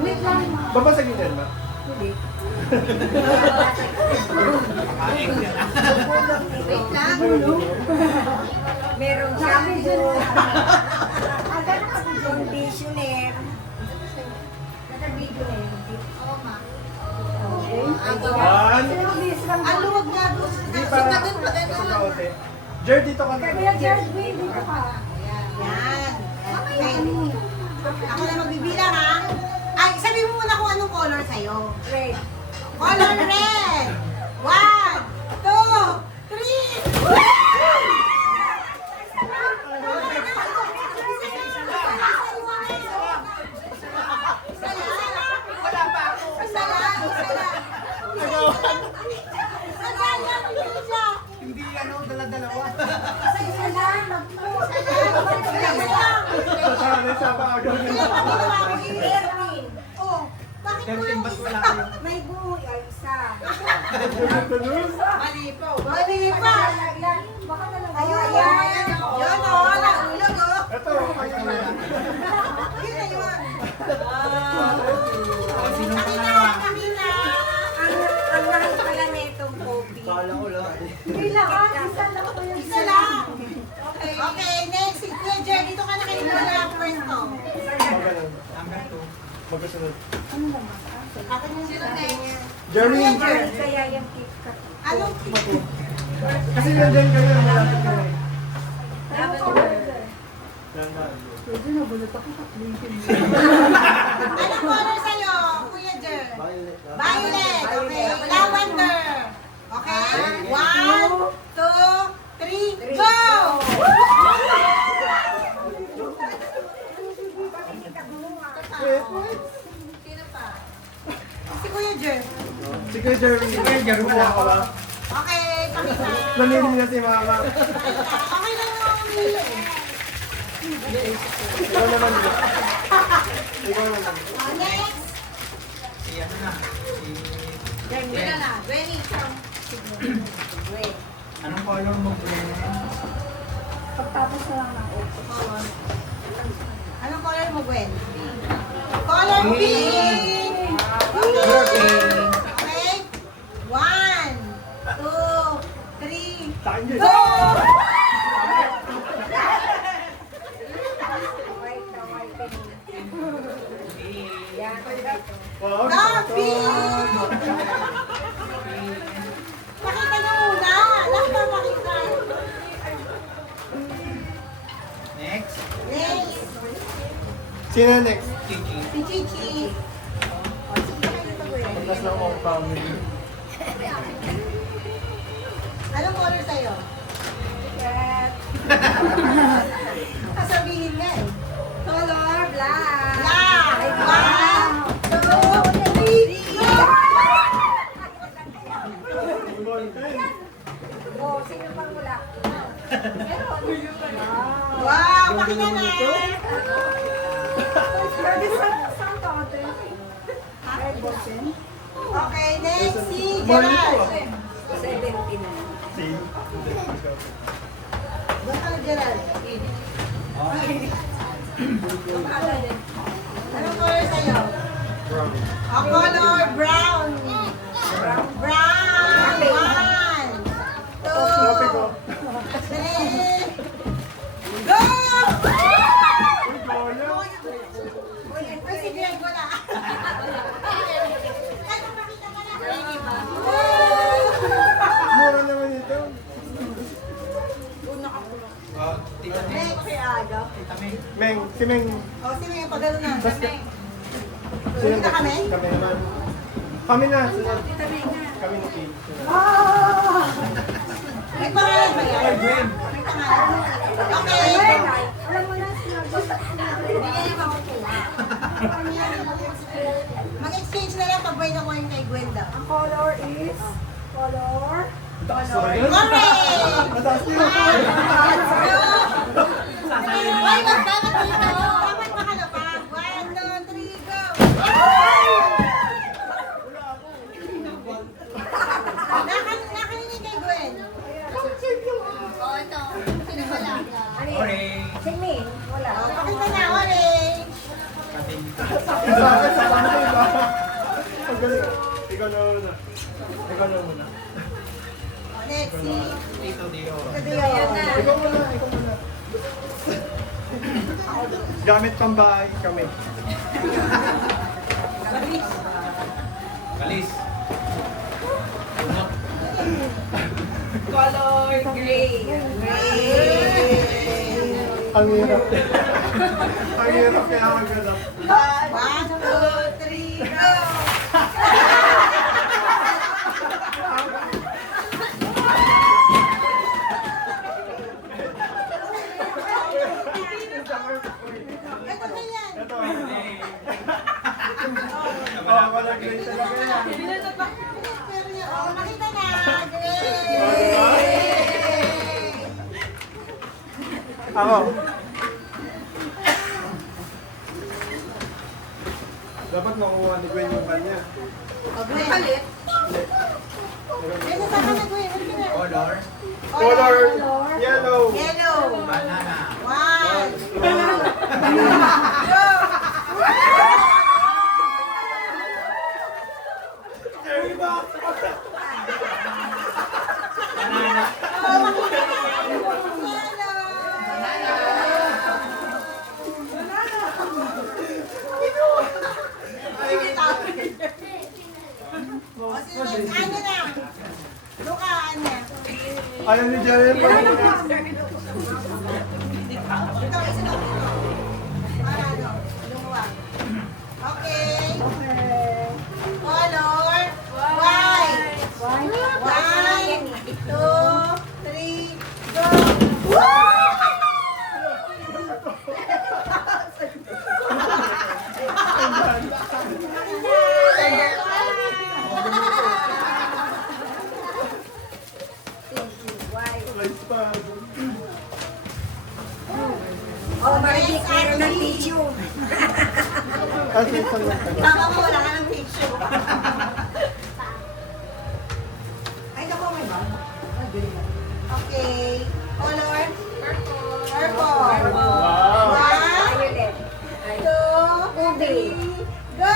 Wait lang. Babasagin yan ba? Hindi. Wait lang. Meron shampoo. Conditioner. Naka-video na yun. Oo, ma. One. Ang luwag nga doon. Hindi para sa kaote. Jer, dito ka na. Kaya Jared, wait, dito ka. Yan. Okay. Ako na magbibilang ha. Ay, sabi mo muna kung anong color sa'yo. Red. Color red. 1, 2, 3. Hindi ano, dala-dalawa. Isa lang, mag-post. Sasanay sa paagaw nila. Oh, bakit mo yung isa? May buo ay isa. Mali pa. Baka na lang. Ayan. Yun o, nahulog o. Ito, kayo na. Yun na yun. Sino ka Nakita, na? nakita. Ang lahat pala netong coffee. Kala ko lang. Hindi lang, isa lang po yung Isa lang. Okay, next. Si Kuya Jer, dito ka na kayo na pwesto. Magkasunod. Ano naman? Ako yung sino next? Jerry. Kaya yung KitKat. Anong Kasi nandiyan kayo ang malapit ko eh. Ano color? Dandan. Pwede na, bulot ako sa blinking. Anong color sa'yo, Kuya Jer? Violet. Okay. Lavender. Okay. 1, 2, 3, go! Sino pa? Si Kuya Jer. Sige, Jerry. Sige, Jerry. Wala ka ba? Okay, pakita. Naminig na si Mama. Okay lang mo, Milo. Ikaw naman. Ikaw naman. Next. Yan na. Ready? Wait. Anong color mo? Pagtapos na lang ng Color. Anong color mo, Gwen? Color pink! Okay? 1, 2, 3, Saan yun? go! white na white. Yan. Wow. Go, pink! Pakita nyo muna. Lahat na makita. Next, Next. Sino next? Chichi. Si Chichi. O, sige kayo dito, Gwen. Pagkas na ako ang family. Anong color sa'yo? Kasabihin nga eh. Color black. Black! 1, 2, 3, go! Oh, sino pang wala? Wow! Pakita na! Grabe, saan ka ate? Red Bossen? Okay, next si Morning po. Gerald. 70 na. See? Doon ka na, Gerald. Anong color sa'yo? Brown. Ang color brown. Brown. 1, 2, 3, go! Uy, si Greg wala. Ano, pakita ka na. Mura naman ito. Tita May. Next. Tita May. Meng, si Meng. O, sino yung pagano na? Sino Kita kami? Kami naman. Kami na. Sunod. Kami ni Kate. May pangalan ba yan? Ay, Gwen. May pangalan. Okay. Alam mo na, Hindi niya yung makukuha. Mag-exchange na lang pag may nakuha yung kay Gwenda. ang color is color. Sorry. Orange! Mataas niyo. Ay, magdapat dito! Dapat makalapag. 1, 2, 3, go! Nakalinig kay Gwen. Oo, ito. Sino wala? Ano yun? Orange. Si Ming, wala. Pakita na, orange. Ating Sa akin, sa kanila ba? Ang galing. Ikaw na muna. Ikaw na muna. Next, si Tito Dio. Kadeo. Ikaw muna, ikaw muna. Gamit pang bahay kami. Kalis. Bunot. Color gray. Ang hirap. Ang hirap kaya maghanap. 1, 2, 3, go! Ito na yan. Ito. Oh, wala grade talaga yan. Pero yan, oh, nakita na. Great! Ako. Dapat makuha ni Gwen yung kanya. Okay. Palit. Ito sa kanan ko eh. Color. Color yellow. Yellow. Banana. 1, 2, go! Banana. Ano na? Luka, ano? Ayaw ni Jaren pa. Ito, isa na. Para ano? Lumuwag. Okay. Color. White. 1, 2, 3, go! Rice pa. Oh, marinig meron ng tissue. Kasi isang lang tayo. Tama mo, wala ka ng picture. Ay, naku, may ba? Okay. Color? Purple. Wow. 1, Violet. 2, Ube. go!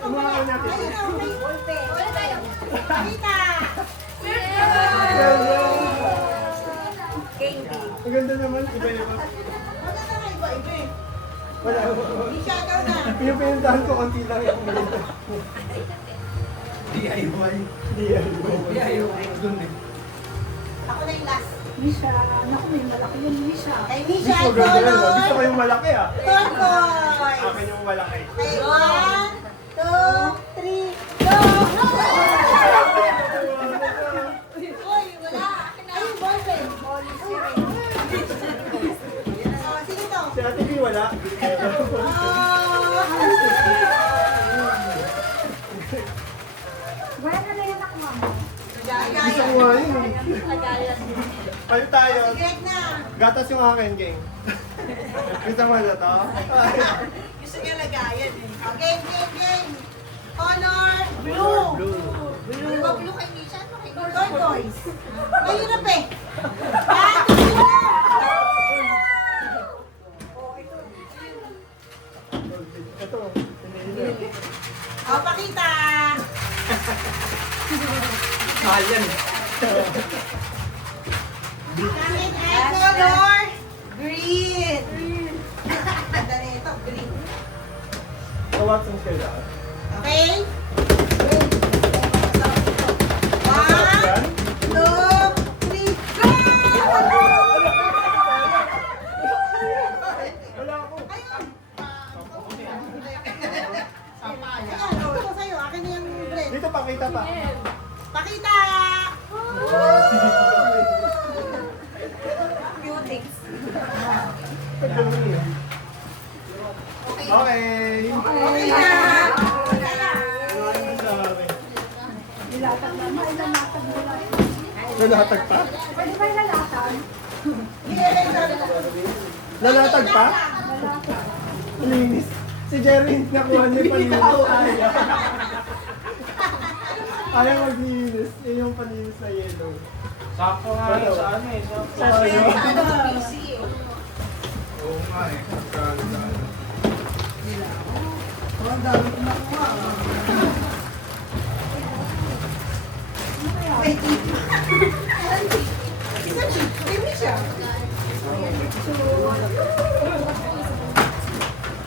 Kumain natin. Ayun na, may ulpe. Ulit tayo. Kita. Candy. Ang ganda naman. Iba-iba. Wala na kayo ba? Iba eh. Wala. Di shoutout na. Yung pinuntahan ko, konti lang yung malita. DIY. Hindi yan. DIY. Doon eh. Ako na yung last. Misha. Naku, may malaki yung Misha. Kay Gusto Misha, ko ganda yan. color. Gusto ko yung malaki ah. Turquoise. Akin yung malaki. Okay, 1, 2, 3, go! Uy, wala. Ayun, ballpen. Oh, sino to? Si Ate B wala. Oh! Wala na yan ako, mama. Gusto ko nga yun. Payo tayo. Si Greg na. Gatas yung akin, gang. Gusto mo na to? Gusto niya lagayan eh. Okay, game. Color, blue. Blue. Diba blue kay Misha? Turquoise. Mahirap eh. Ah, gusto niya. Ito. Hindi. Oh, pakita. Mahal yan eh. Namin ay color, green. Ganda na ito, green. So, Watson's kayo lahat. Okay? 1, 2, 3, go! Wala ako. Ayun. Ayan, oh, ito sa'yo. Akin na yung bread. Dito, pakita pa. Pakita! Cutics. Okay. Okay na! Nilatag na. May lalatag mo lang. Lalatag pa? Pwede ba yung lalatag? Lalatag pa? Lalatag. Linis. Si Jerry, nakuha niya yung palinis. Ayaw maglinis. Yun yung palinis na yellow. Sakto nga yun sa ano eh. Sakto. Kaya sa ano, PC eh. Oo nga eh. Magkano na ano. Oh, ang dami ko nakuha. Wait. Isa chip. Hindi siya.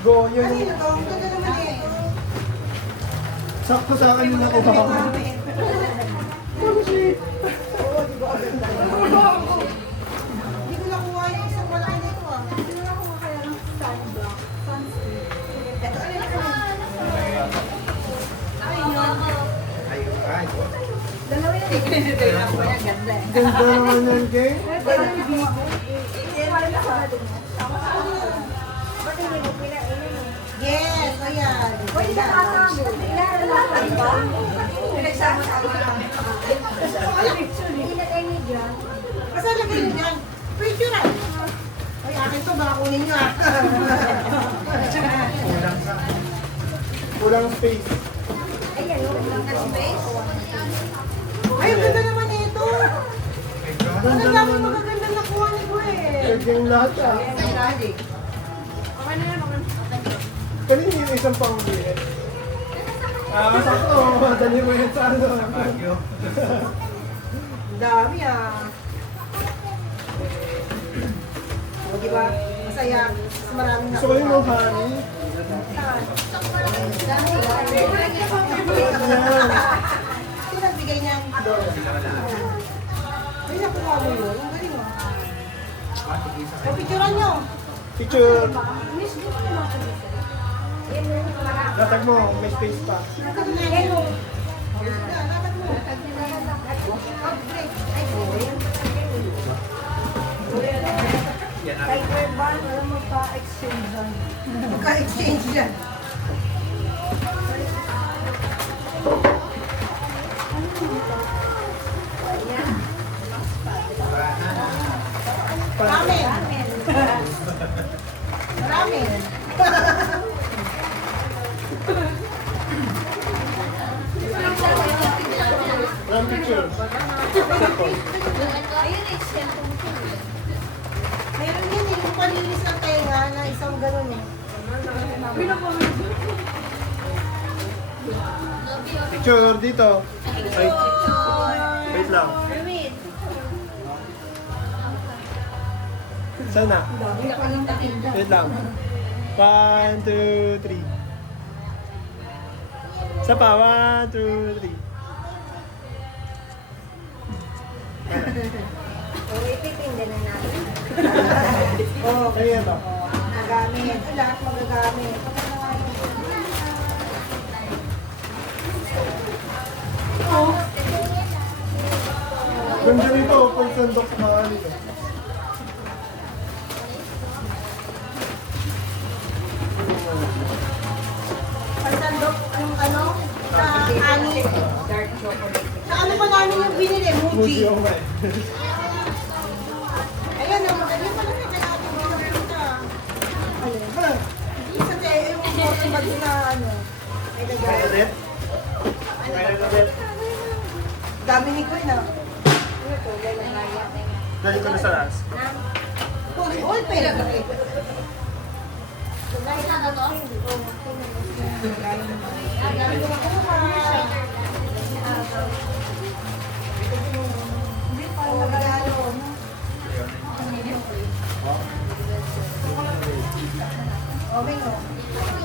Go, yun. Kanina to? Ang ganda naman eh. Sakto sa akin yung nakuha ko. Hindi ko nakuha yung isang malaki na ito ah. Nakuha kaya ng sunblock, sunscreen. Ito, ano na naman? Ayun, ay. Dalawa yan. Ganda naman yan, Kay. Parang bigo. Wala na sa atin. Ba't hindi mo pinainin? Yes, ayan. Uy, nakasama. Ilalalakan ba? Pinagsama-sama lang. Hindi na tayo dyan. Basta lagay nyo dyan. Picture ah. Ay, akin to, baka kunin nyo ah. Kulang space. Ayan, yung lang na space. Ay, ang ganda naman ito. Ang Ganda dami naman. magaganda nakuha ni ko eh. Ganda yung lahat ah. Okay na naman. Kanina yung isang pang-uwi. Sakto. Dali mo yun sa ano. Bagyo. Ang dami ah. O, di ba? Masaya. Mas maraming Gusto ko yung nakuha. honey. Sino nagbigay niyan? Ay, nakuha mo yun. Ang galing mo. O, picturean nyo. Picture. Miss, gusto mo ako dito. Yan yung marami. Latag mo, may space pa. Latag na Yan yun. yung Latag mo. upgrade. Ay, yan. Yan Kay Urban, alam mo pa, exchange doon. Magka-exchange yan. Ramen. Ramen. Walang picture. Meron yan eh, yung palinis ng tenga na isang ganun eh. Picture dito. Ay, wait lang. Sana. Wait lang. 1, 2, 3. Isa pa. 1, 2, 3. O, ipipinda na natin. Oo, Kaya ba? magagamit. Lahat magagamit. Ganda nito. Pag sandok sa mga nito. Pansandok yung ano, sa ani. Dark chocolate. Sa ano pa namin yung binili? Muji. Muji ako eh. Ayun, yung magaling pala rin. Kailangan ko makakita. Ayun. Isa tayo yung photo bag na ano. Ay, Kaya nagay. ulit? Kaya ulit? Dami ni Kuya na. Ano to? Lalagaya. Dali ko na sa last. Uy, pera ka eh. Nakita na to? Dami ko makuha. Hindi pa regalo. Okay, no?